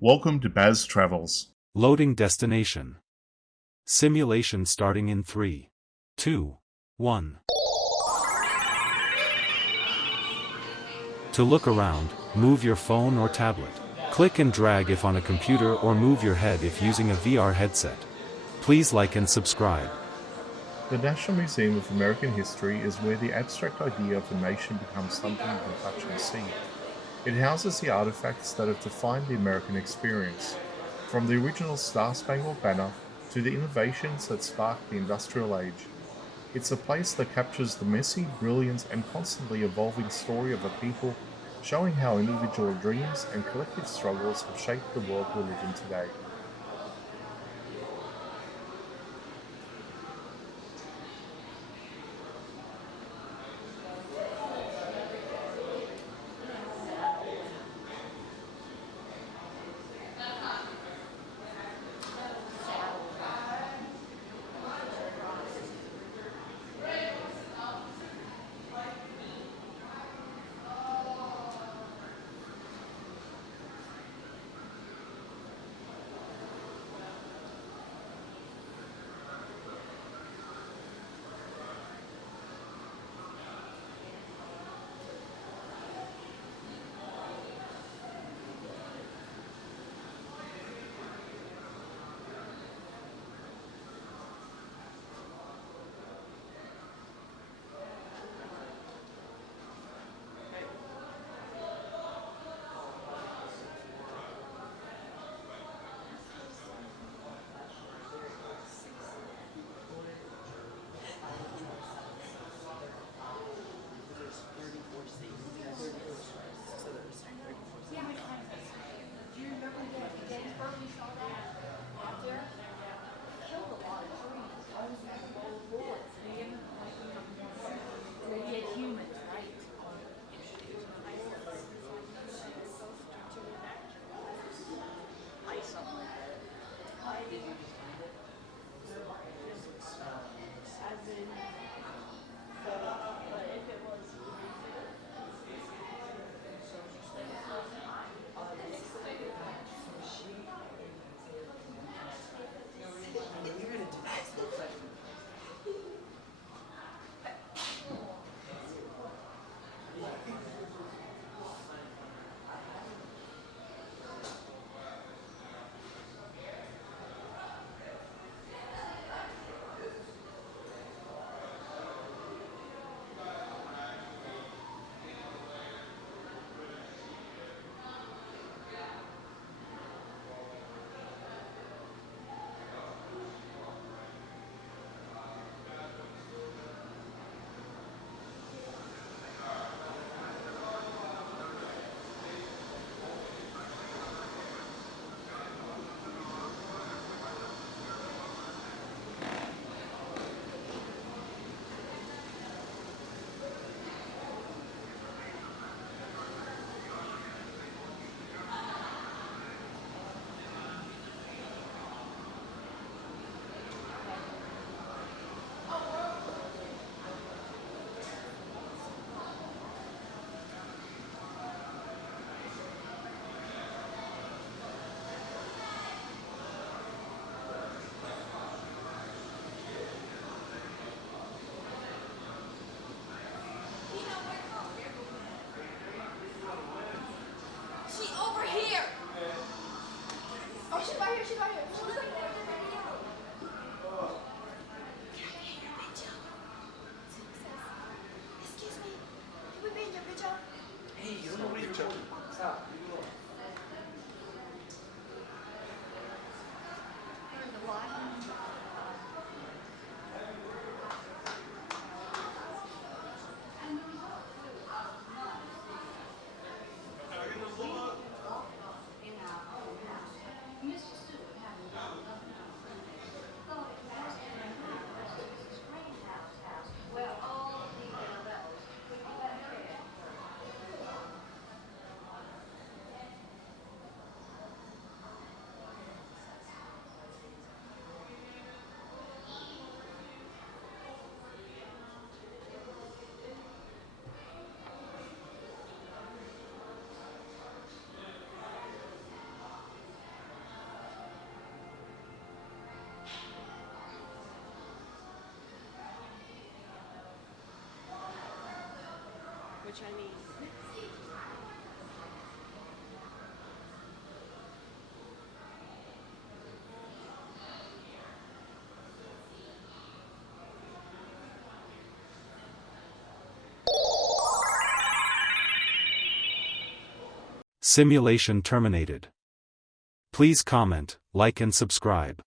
Welcome to Baz Travels. Loading destination. Simulation starting in 3, 2, 1. To look around, move your phone or tablet. Click and drag if on a computer or move your head if using a VR headset. Please like and subscribe. The National Museum of American History is where the abstract idea of a nation becomes something you can touch and see. It houses the artifacts that have defined the American experience, from the original Star-Spangled Banner to the innovations that sparked the Industrial Age. It's a place that captures the messy, brilliant, and constantly evolving story of a people, showing how individual dreams and collective struggles have shaped the world we live in today. which I need. Simulation terminated. Please comment, like and subscribe.